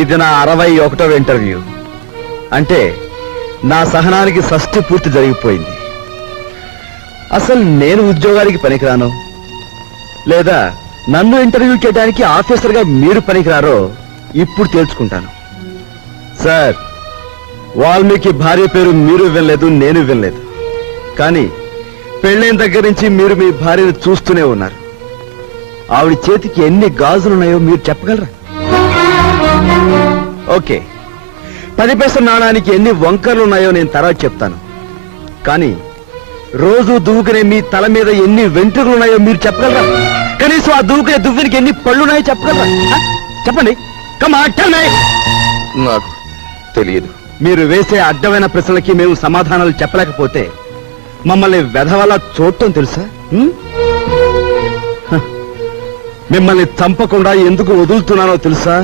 ఇది నా 61వ ఇంటర్వ్యూ. అంటే నా సహనానికి షష్ఠి పూర్తి జరిగిపోయింది. అసలు నేను ఉద్యోగానికి పనికిరాను, లేదా నన్ను ఇంటర్వ్యూ చేయడానికి ఆఫీసర్గా మీరు పనికిరారో ఇప్పుడు తేల్చుకుంటాను. సార్, వాల్మీకి భార్య పేరు మీరు వినలేదు, నేను వినలేదు. కానీ పెళ్ళైన దగ్గర నుంచి మీరు మీ భార్యను చూస్తూనే ఉన్నారు. ఆవిడ చేతికి ఎన్ని గాజులున్నాయో మీరు చెప్పగలరా? ఓకే, 10 పైసల నాణానికి ఎన్ని వంకర్లున్నాయో నేను తర్వాత చెప్తాను. కానీ రోజు దువ్వుకునే మీ తల మీద ఎన్ని వెంట్రుకలున్నాయో మీరు చెప్పగలరా? కనీసం ఆ దువ్వుకునే దువ్వెనికి ఎన్ని పళ్ళున్నాయో చెప్పగలరా? చెప్పండి. నాకు తెలియదు. మీరు వేసే అడ్డమైన ప్రశ్నలకి మేము సమాధానాలు చెప్పలేకపోతే మమ్మల్ని వెధవలా చూడటం తెలుసా? మిమ్మల్ని చంపకుండా ఎందుకు వదులుతున్నానో తెలుసా?